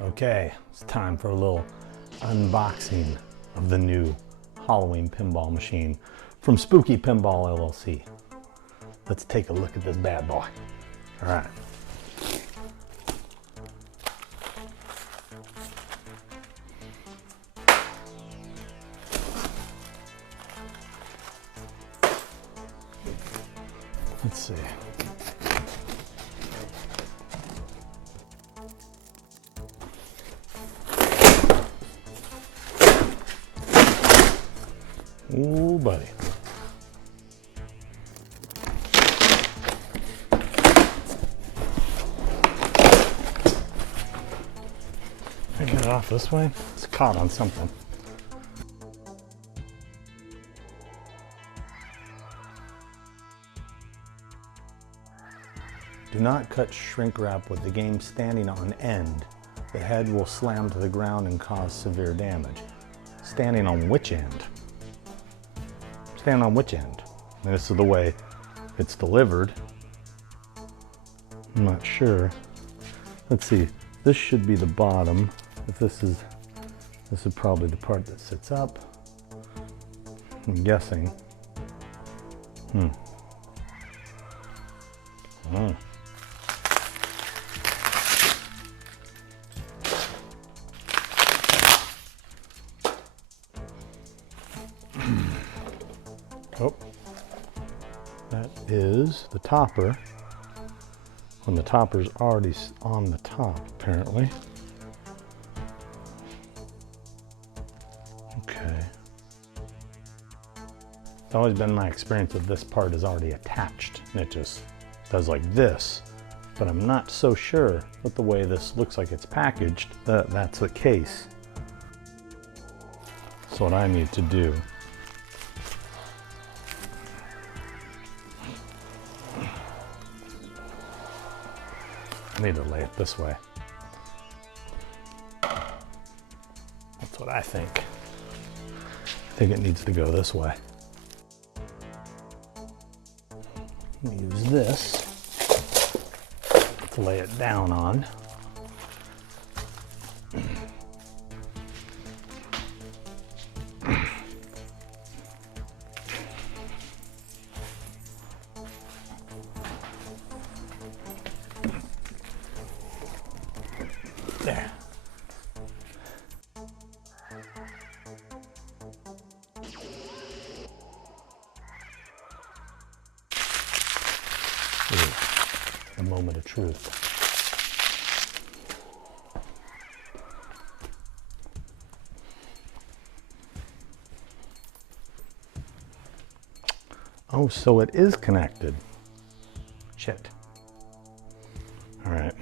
Okay, it's time for a little unboxing of the new Halloween pinball machine from Spooky Pinball LLC. Let's take a look at this bad boy. All right. Let's see. Ooh, buddy. I get it off this way? It's caught on something. Do not cut shrink wrap with the game standing on end. The head will slam to the ground and cause severe damage. Standing on which end? Standing on which end? And this is the way it's delivered. I'm not sure. Let's see. This should be the bottom. If this is probably the part that sits up. I'm guessing. Oh. Oh, that is the topper. When the topper's already on the top, apparently. Okay. It's always been my experience that this part is already attached, and it just does like this. But I'm not so sure with the way this looks like it's packaged that that's the case. So what I need to do, I need to lay it this way. That's what I think. I think it needs to go this way. Use this to lay it down on. There. Ooh, the moment of truth. Oh, so it is connected. Shit. All right.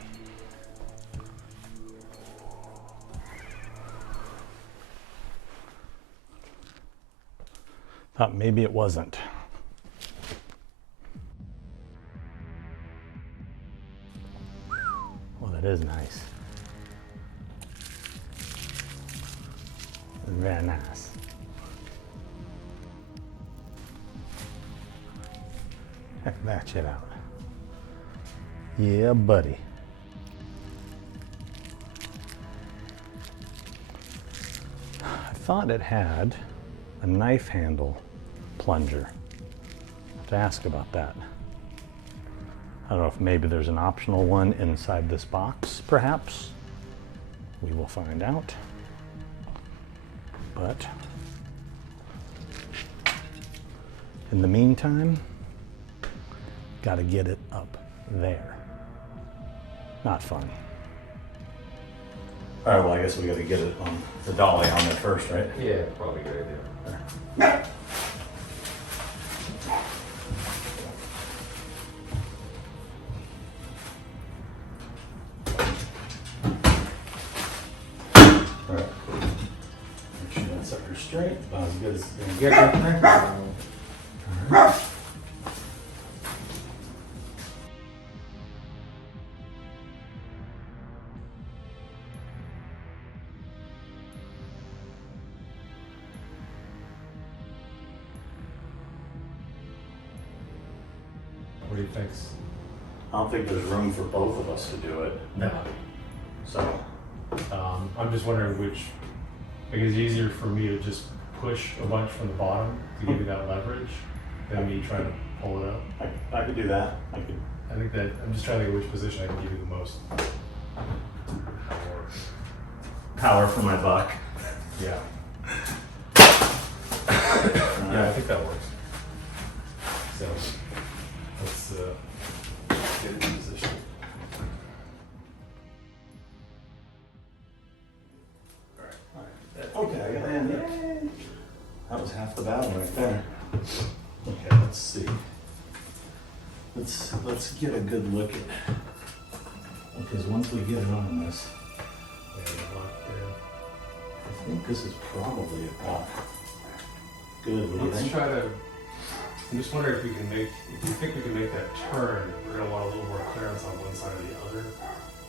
Thought maybe it wasn't. Well, that is nice. Very nice. Check that shit out. Yeah, buddy. I thought it had a knife handle plunger. I have to ask about that. I don't know if maybe there's an optional one inside this box, perhaps. We will find out. But in the meantime, got to get it up there. Not fun. All right, well, I guess we got to get it on the dolly on there first, right? Yeah, probably a good idea. All right. Make sure that sucker's straight, about as good as it's gonna get right there. All right. What do you think? I don't think there's room for both of us to do it. No. So I'm just wondering which, like, it's easier for me to just push a bunch from the bottom to give you that leverage than me trying to pull it up. I could do that. I think that, I'm just trying to think of which position I can give you the most Power for my buck. Yeah. Yeah, I think that works. So, let's get it in position. Okay, I got in. Yay! That was half the battle right there. Okay, let's see. Let's get a good look at. Because once we get it on this, I think this is probably about good. What do you Let's think? try to. I'm just wondering if we can make. If you think we can make that turn, we're gonna want a little more clearance on one side or the other.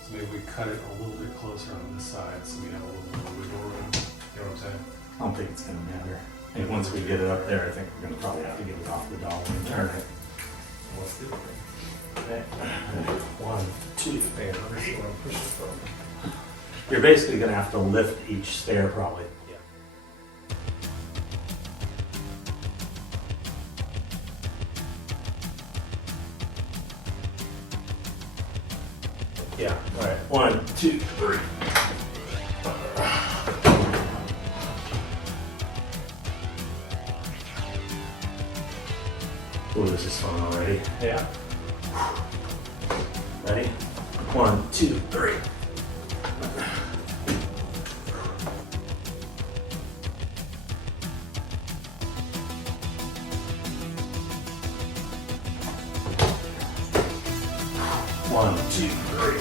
So maybe we cut it a little bit closer on this side, so we have a little more wiggle room. You know what I'm saying? I don't think it's going to matter. I think once we get it up there, I think we're going to probably have to get it off the dollar and turn it. Let's do it. Okay. 1, 2. Hey, let me see where I'm pushing from. You're basically going to have to lift each stair probably. Yeah. All right. 1, 2, 3. Oh, this is fun already. Yeah. Ready? 1, 2, 3. One, two, three.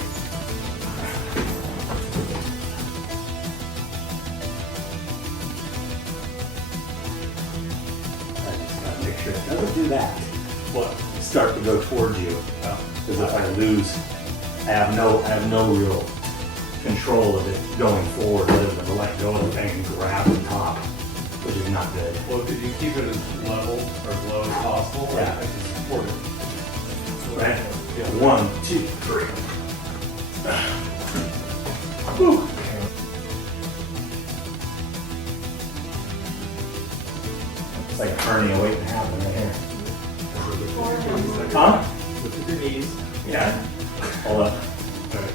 I just gotta make sure it doesn't do that. What? Start to go towards you. Because if I lose, I have no real control of it going forward other than to let go of the thing and grab the top, which is not good. Well, could you keep it as level or as low as possible? Yeah. I can support it. Right? Yeah. 1, 2, 3. Whew. It's like a hernia waiting to happen right here. Huh? With your knees. Yeah. Hold up. Okay.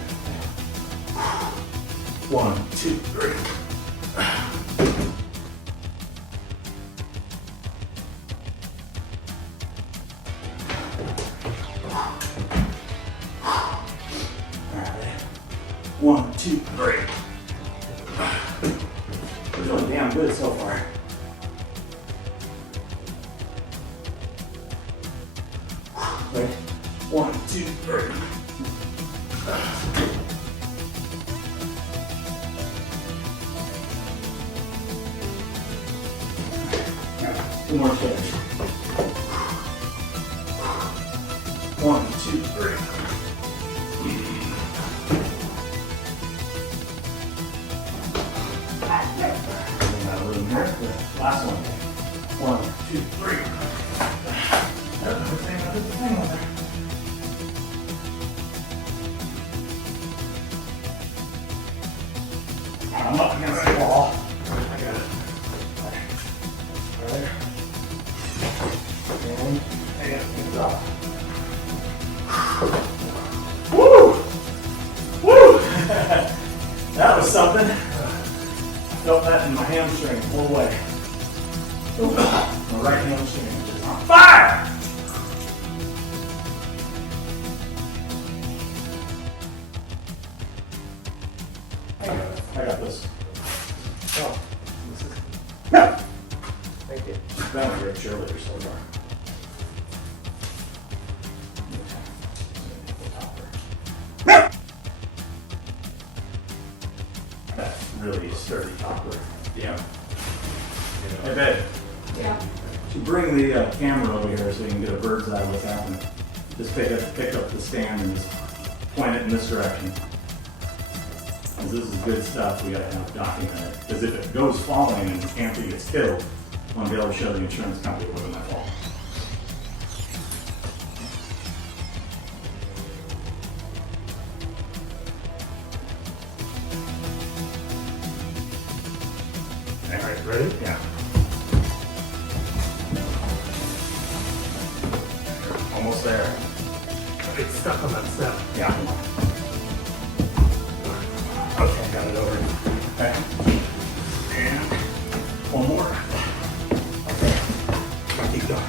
1, 2, 3. Alright. 1, 2, 3. We're doing damn good so far. Right. 1, 2, 3. Two more steps. 1, 2, 3. Last one. 1, 2, 3. That's the thing over there. I'm up against the wall. I got it. Alright. And I got things up. Woo! Woo! That was something. Felt that in my hamstring pull away. Ooh. My right hamstring is just on fire! I got this. Oh, this is. No! Thank you. That was a great cheerleader so far. That really sturdy topper. Yeah. Hey, babe. Yeah. To bring the camera over here so you can get a bird's eye of what's happening. Just pick up the stand and just point it in this direction. Because this is good stuff, we gotta have documented. Because if it goes falling and Campy gets killed, I want to be able to show the insurance company it wasn't my fault. Ready? Yeah. Almost there. It's stuck on that step. Yeah. Okay, got it over. All right. And one more. Okay. Keep going.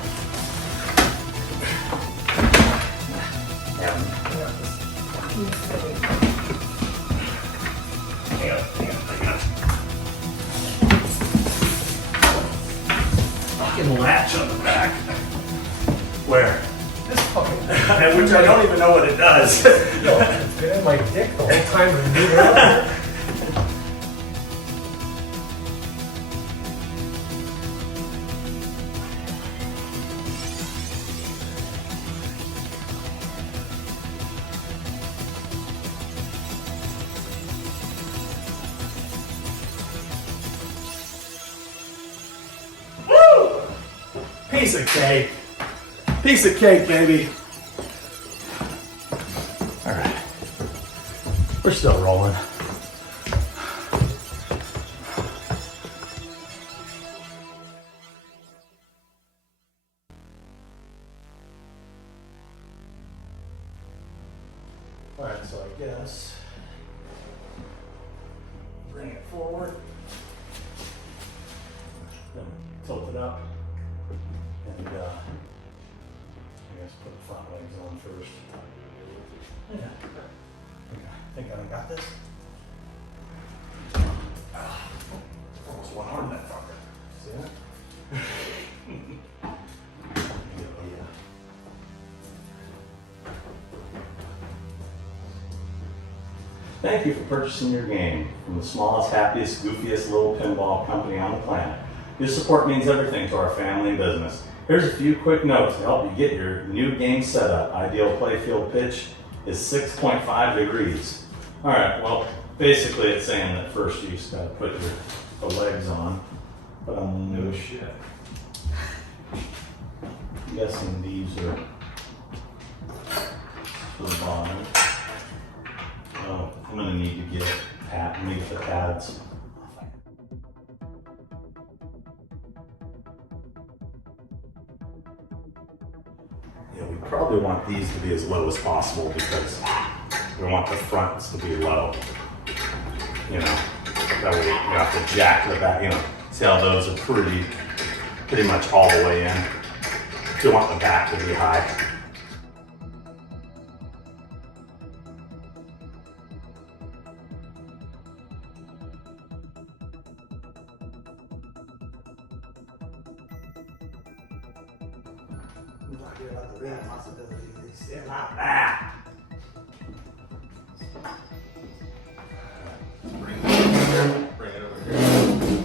Fucking latch on the back. Where? This fucking Which I don't even know what it does. no, it's been in my dick the whole time and moving around. Woo! Piece of cake. Piece of cake, baby. All right. We're still rolling. All right, so I guess bring it forward, then tilt it up, and I guess put the front legs on first. Yeah, I think I got this. Almost one arm that fucker. See that? Thank you for purchasing your game from the smallest, happiest, goofiest little pinball company on the planet. Your support means everything to our family and business. Here's a few quick notes to help you get your new game set up. Ideal playfield pitch is 6.5 degrees. All right, well, basically it's saying that first you just gotta put the legs on. But No shit. I'm guessing these are for the bottom. Oh, I'm gonna need to get the pads. Yeah, we probably want these to be as low as possible because we want the fronts to be low. You know, that way you have to jack the back. You know, see how those are pretty much all the way in. You want the back to be high. Not that. Bring it over here.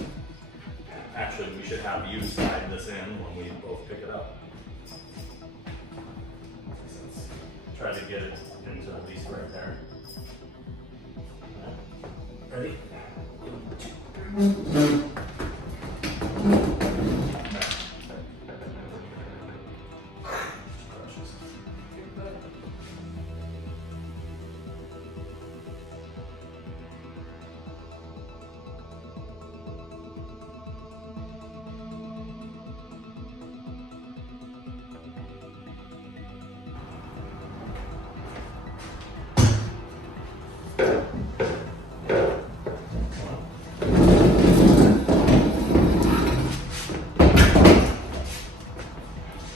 Actually, we should have you slide this in when we both pick it up. Try to get it into at least right there. Ready?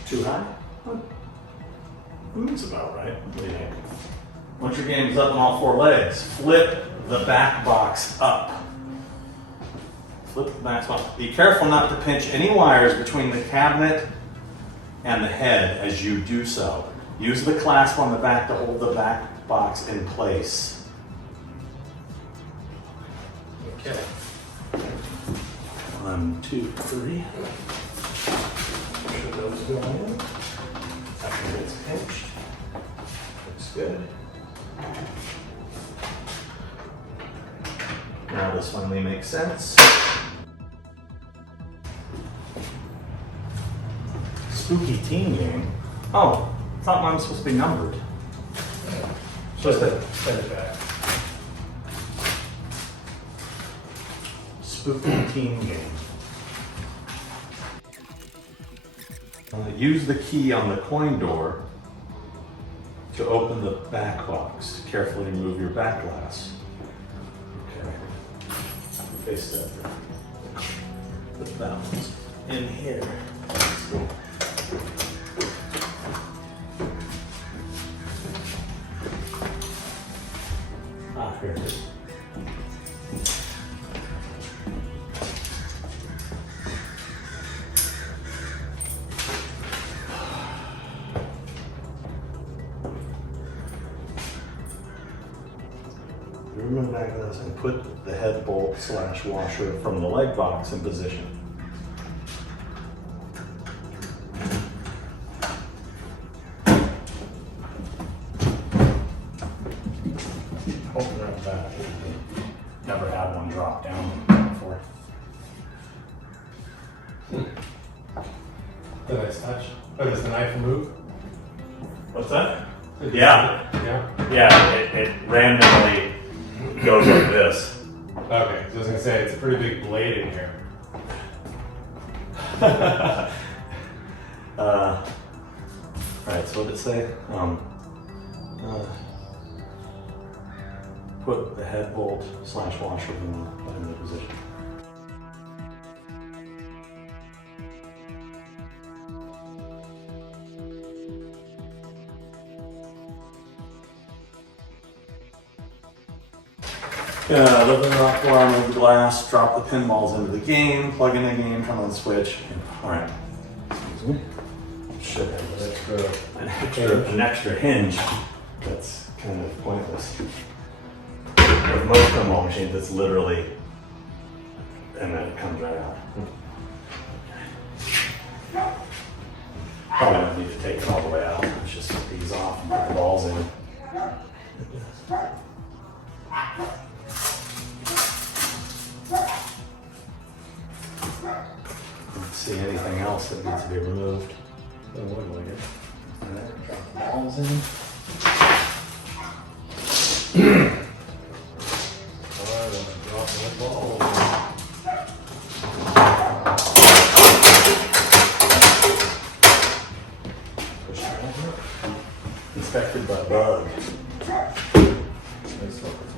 Too high? That's about right. What do you think? Once your game is up on all four legs, flip the back box up. Flip the back box. Be careful not to pinch any wires between the cabinet and the head as you do so. Use the clasp on the back to hold the back box in place. Okay. 1, 2, 3. Make sure those go in. After it's pinched. Looks good. Now this finally makes sense. Spooky team game. Oh, I thought mine was supposed to be numbered. Just send it back. Spooky team game. Use the key on the coin door to open the back box. Carefully remove your back glass. Okay. Face that. Put the balance in here. Ah, here it is. Remove the back glass and put the head bolt / washer from the leg box in position. Open that back. Never had one drop down before. The nice touch. Oh, does the knife move? What's that? Yeah. Yeah. Yeah, it randomly goes like this. Okay, so I was gonna say it's a pretty big blade in here. Right, so what did it say? Put the head bolt / washer in the position. Lift the rock alarm over the glass, drop the pinballs into the game, plug in the game, turn on the switch. Alright. Excuse me. Should have an extra hinge. That's kind of pointless. With most pinball machines, it's literally, and then it comes right out. Probably don't need to take it all the way out. Let's just get these off and put the balls in. Let's see anything else that needs to be removed. Don't look like it. And then drop the balls in. Drop my ball. Push it over. Inspected by Bug. Nice focus.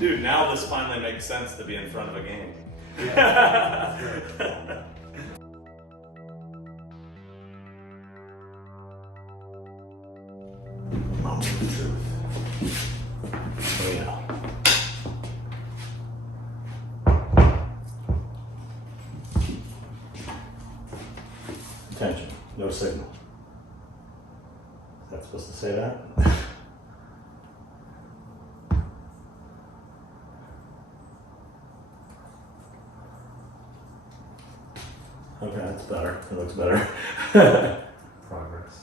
Dude, now this finally makes sense to be in front of a game. Moment of truth. Oh yeah. Attention, no signal. Is that supposed to say that? Okay, that's better. It looks better. Progress.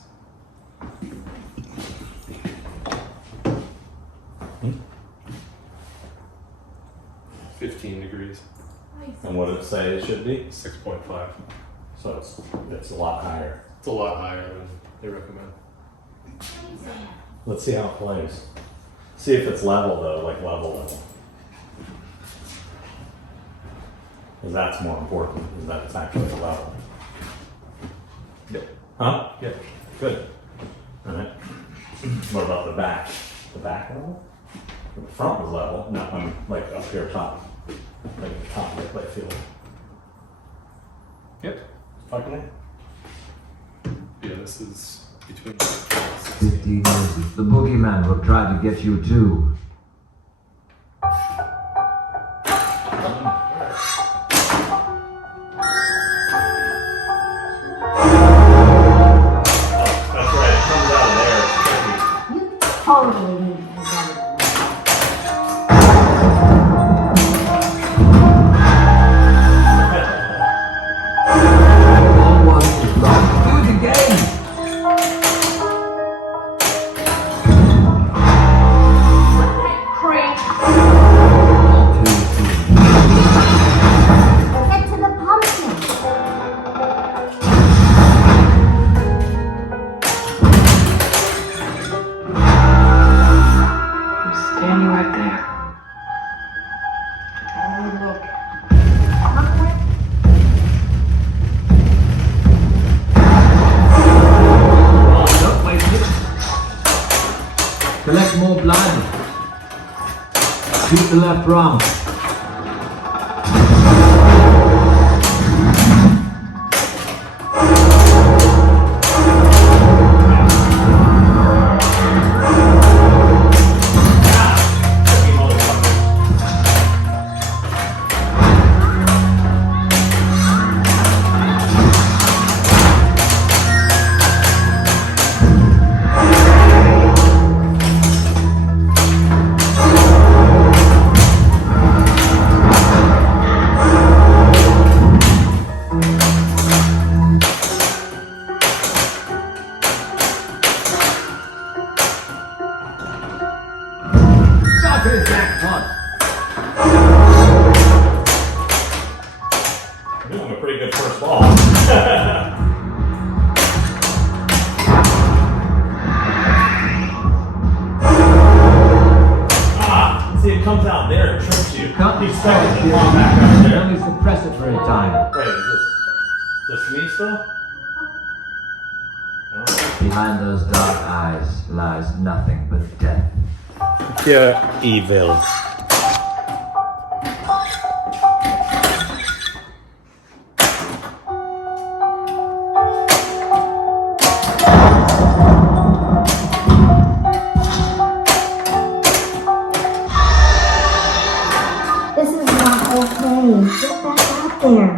Hmm? 15 degrees. And what did it say it should be? 6.5. So it's a lot higher. It's a lot higher than they recommend. Let's see how it plays. See if it's level though, like level. Because that's more important, is that it's actually level. Yep. Huh? Yep. Good. Alright. What about the back? The back level? The front was level. No, I'm like up here top. Like the top right field. Yep. Fucking it. Yeah, this is between 15 years. The boogeyman will try to get you too. That's right, it comes out of there. You totally need to forget it. All one is gone. Do it again. What the blood. Keep the left wrong. You're doing a pretty good first ball. See, it comes out there and trips you. He's stuck in the ball back out there. Only suppress it for a time. Wait, is this me still? No? Behind those dark eyes lies nothing but death. You're evil. This is not okay. Get back out there.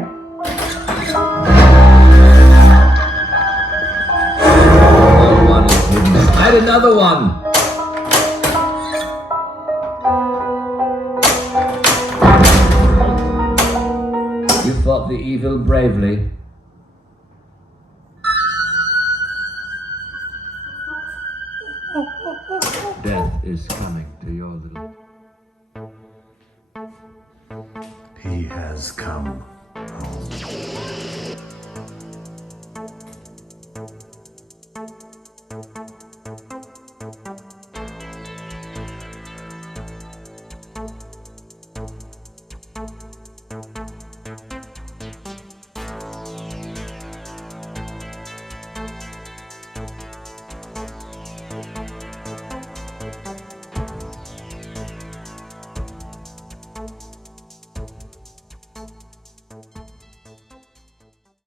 Another one is hidden. Add another one. You fought the evil bravely. Death is coming to your little... He has come.